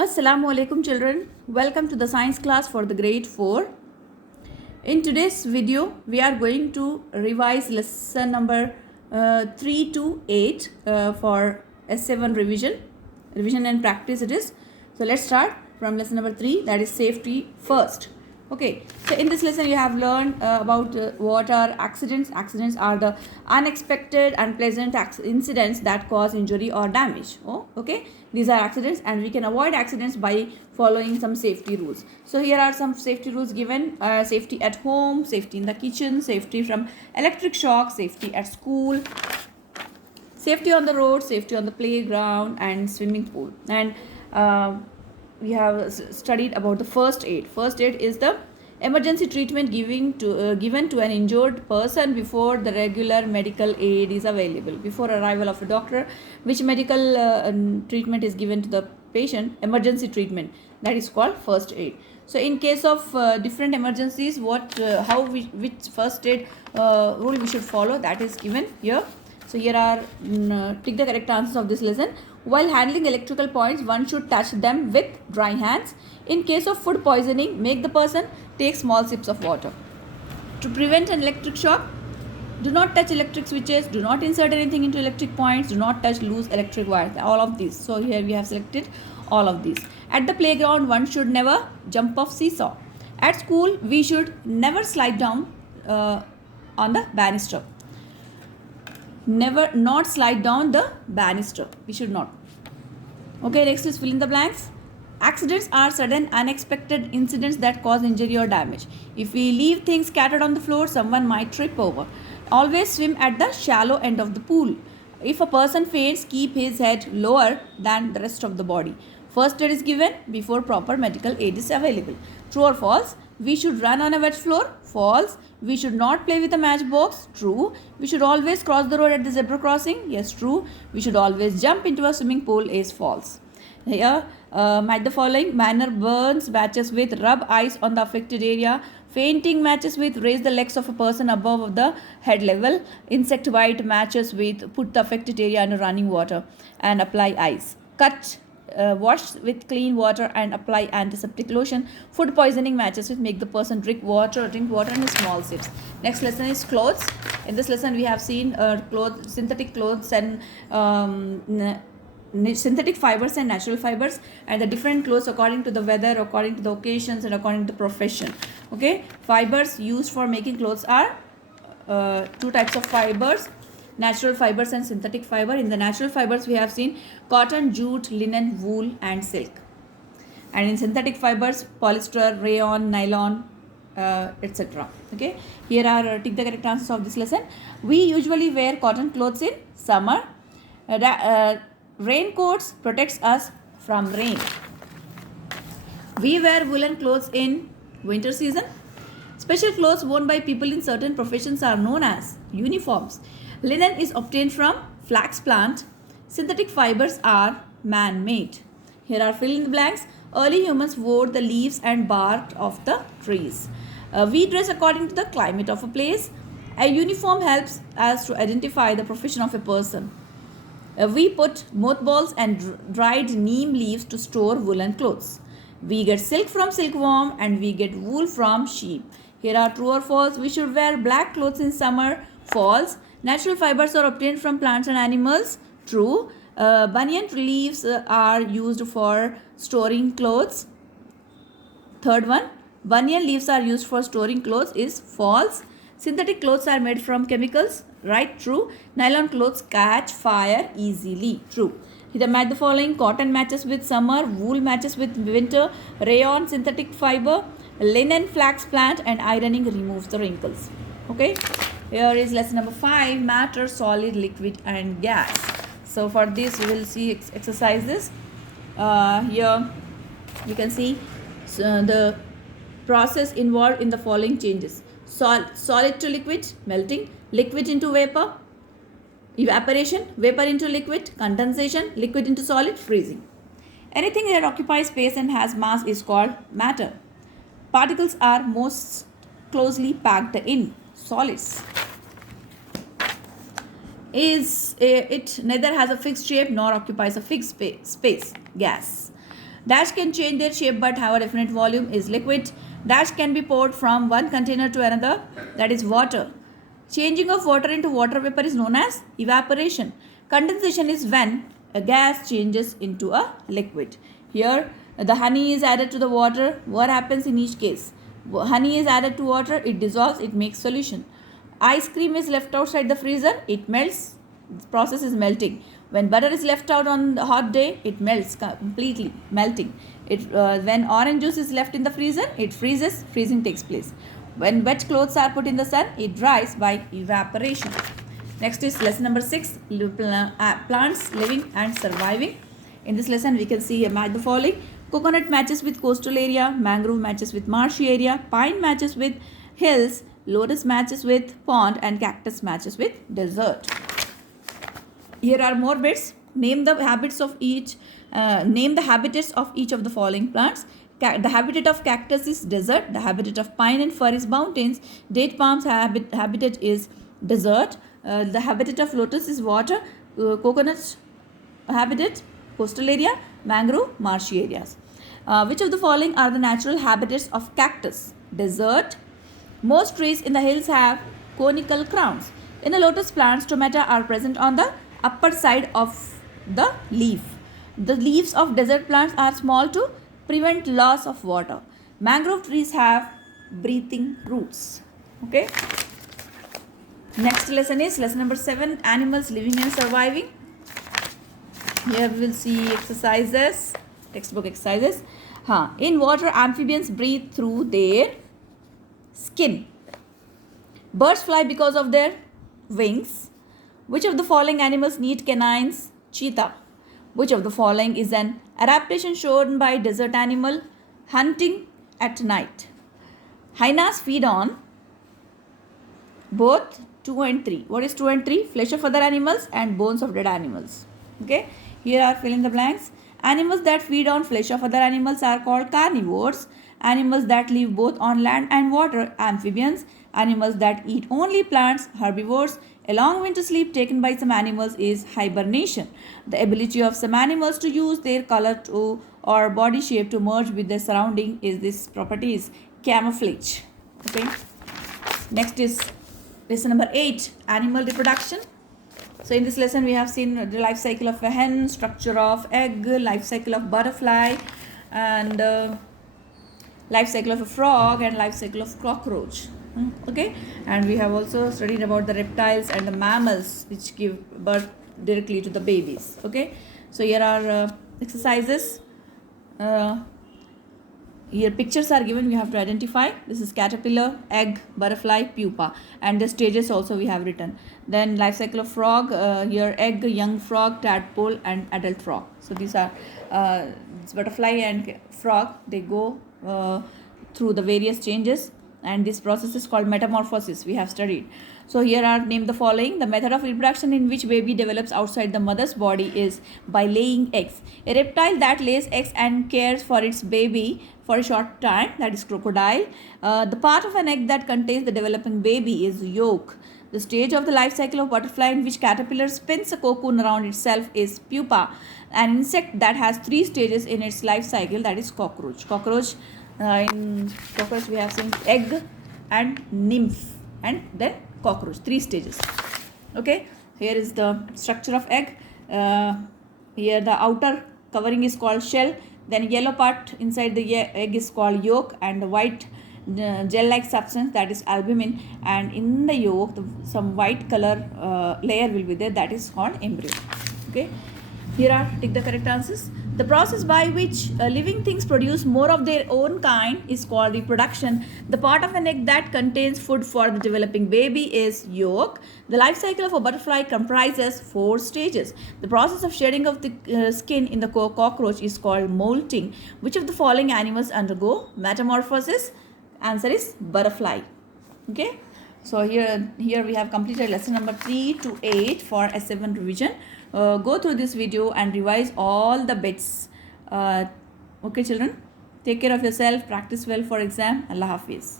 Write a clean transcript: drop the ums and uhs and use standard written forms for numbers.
Assalamu alaikum children. Welcome to the science class for the grade 4. In today's video we are going to revise lesson number 3 to 8 for S7 revision and practice it is. So let's start from lesson number 3, that is safety first. Okay, so in this lesson you have learned about what are accidents. Accidents are the unexpected, unpleasant incidents that cause injury or damage. Okay, these are accidents and we can avoid accidents by following some safety rules. So here are some safety rules given. Safety at home, safety in the kitchen, safety from electric shock, safety at school, safety on the road, safety on the playground and swimming pool. And we have studied about the first aid. First aid is the emergency treatment given to an injured person before the regular medical aid is available. Before arrival of a doctor, which medical treatment is given to the patient? Emergency treatment, that is called first aid. So in case of different emergencies, which first aid rule we should follow, that is given here. So here are tick the correct answers of this lesson. While handling electrical points, one should touch them with dry hands. In case of food poisoning, make the person take small sips of water. To prevent an electric shock, do not touch electric switches, do not insert anything into electric points, do not touch loose electric wires. All of these. So here we have selected all of these. At the playground, one should never jump off seesaw. At school, we should never slide down on the banister. Not slide down the banister. We should not. Okay, next is fill in the blanks. Accidents are sudden, unexpected incidents that cause injury or damage. If we leave things scattered on the floor, someone might trip over. Always swim at the shallow end of the pool. If a person faints, keep his head lower than the rest of the body. First aid is given before proper medical aid is available. True or false? We should run on a wet floor. False. We should not play with a matchbox. True. We should always cross the road at the zebra crossing. Yes, true. We should always jump into a swimming pool. Is false. Here, match the following. Manner burns matches with rub ice on the affected area. Fainting matches with raise the legs of a person above the head level. Insect bite matches with put the affected area under running water and apply ice. Cut. Wash with clean water and apply antiseptic lotion. Food poisoning matches with make the person drink water in small sips. Next lesson is clothes. In this lesson we have seen synthetic clothes and synthetic fibers and natural fibers, and the different clothes according to the weather, according to the occasions and according to the profession. Okay, fibers used for making clothes are two types of fibers: natural fibers and synthetic fiber. In the natural fibers we have seen cotton, jute, linen, wool and silk. And in synthetic fibers, polyester, rayon, nylon, etc. Okay, here are tick the correct answers of this lesson. We usually wear cotton clothes in summer. Raincoats protects us from rain. We wear woolen clothes in winter season. Special clothes worn by people in certain professions are known as uniforms. Linen is obtained from flax plant. Synthetic fibers are man-made. Here are fill in the blanks. Early humans wore the leaves and bark of the trees. We dress according to the climate of a place. A uniform helps us to identify the profession of a person. We put mothballs and dried neem leaves to store woolen clothes. We get silk from silkworm and we get wool from sheep. Here are true or false. We should wear black clothes in summer. False. Natural fibers are obtained from plants and animals. True. Banyan leaves are used for storing clothes. Third one, banyan leaves are used for storing clothes is false. Synthetic clothes are made from chemicals. Right, true. Nylon clothes catch fire easily. True. Here match the following. Cotton matches with summer, wool matches with winter, rayon synthetic fiber, linen flax plant and ironing removes the wrinkles. Okay. Here is lesson number 5, matter, solid, liquid and gas. So for this we will see exercises. Here you can see the process involved in the following changes. Solid to liquid, melting. Liquid into vapor, evaporation. Vapor into liquid, condensation. Liquid into solid, freezing. Anything that occupies space and has mass is called matter. Particles are most closely packed in solids. It neither has a fixed shape nor occupies a fixed space. Gas. Dash can change their shape but have a definite volume, is liquid. Dash can be poured from one container to another, that is water. Changing of water into water vapor is known as evaporation. Condensation is when a gas changes into a liquid. Here the honey is added to the water. What happens in each case? Honey is added to water, it dissolves, it makes solution. Ice cream is left outside the freezer, it melts, the process is melting. When butter is left out on the hot day, it melts completely, melting. When orange juice is left in the freezer, it freezes, freezing takes place. When wet clothes are put in the sun, it dries by evaporation. Next is lesson number 6, plants living and surviving. In this lesson, we can see the following. Coconut matches with coastal area, mangrove matches with marshy area, pine matches with hills, lotus matches with pond, and cactus matches with desert. Here are more bits. Name the habitats of each of the following plants. The habitat of cactus is desert. The habitat of pine and fir is mountains. Date palm's habitat is desert. The habitat of lotus is water. Coconut habitat coastal area. Mangrove marshy areas. Which of the following are the natural habitats of cactus? Desert. Most trees in the hills have conical crowns. In the lotus plants, stomata are present on the upper side of the leaf. The leaves of desert plants are small to prevent loss of water. Mangrove trees have breathing roots. Okay. Next lesson is lesson number 7, animals living and surviving. Here we will see exercises, textbook exercises. In water, amphibians breathe through their skin. Birds fly because of their wings. Which of the following animals need canines? Cheetah. Which of the following is an adaptation shown by desert animal? Hunting at night. Hyenas feed on both 2 and 3. What is 2 and 3? Flesh of other animals and bones of dead animals. Okay. Here are fill in the blanks. Animals that feed on flesh of other animals are called carnivores. Animals that live both on land and water, amphibians. Animals that eat only plants, herbivores. A long winter sleep taken by some animals is hibernation. The ability of some animals to use their color or body shape to merge with their surrounding is this property is camouflage. Okay. Next is lesson number 8, animal reproduction. So in this lesson we have seen the life cycle of a hen, structure of egg, life cycle of butterfly, and life cycle of a frog, and life cycle of cockroach. Okay, and we have also studied about the reptiles and the mammals which give birth directly to the babies. Okay, so here are exercises. Here pictures are given, we have to identify. This is caterpillar, egg, butterfly, pupa, and the stages also we have written. Then life cycle of frog, here egg, young frog, tadpole, and adult frog. So these are butterfly and frog, they go through the various changes, and this process is called metamorphosis, we have studied. So here are named the following. The method of reproduction in which baby develops outside the mother's body is by laying eggs. A reptile that lays eggs and cares for its baby for a short time, that is crocodile. The part of an egg that contains the developing baby is yolk. The stage of the life cycle of butterfly in which caterpillar spins a cocoon around itself is pupa. An insect that has 3 stages in its life cycle, that is cockroach. In cockroach we have seen egg and nymph and then cockroach, 3 stages. Okay, here is the structure of egg. Here the outer covering is called shell, then yellow part inside the egg is called yolk, and the white gel-like substance, that is albumin, and in the yolk some white color layer will be there, that is called embryo. Okay, here are tick the correct answers. The process by which living things produce more of their own kind is called reproduction. The part of an egg that contains food for the developing baby is yolk. The life cycle of a butterfly comprises 4 stages. The process of shedding of the skin in the cockroach is called molting. Which of the following animals undergo metamorphosis? Answer is butterfly. Okay. So here we have completed lesson number 3 to 8 for S7 revision. Go through this video and revise all the bits. Okay children, take care of yourself, practice well for exam. Allah Hafiz.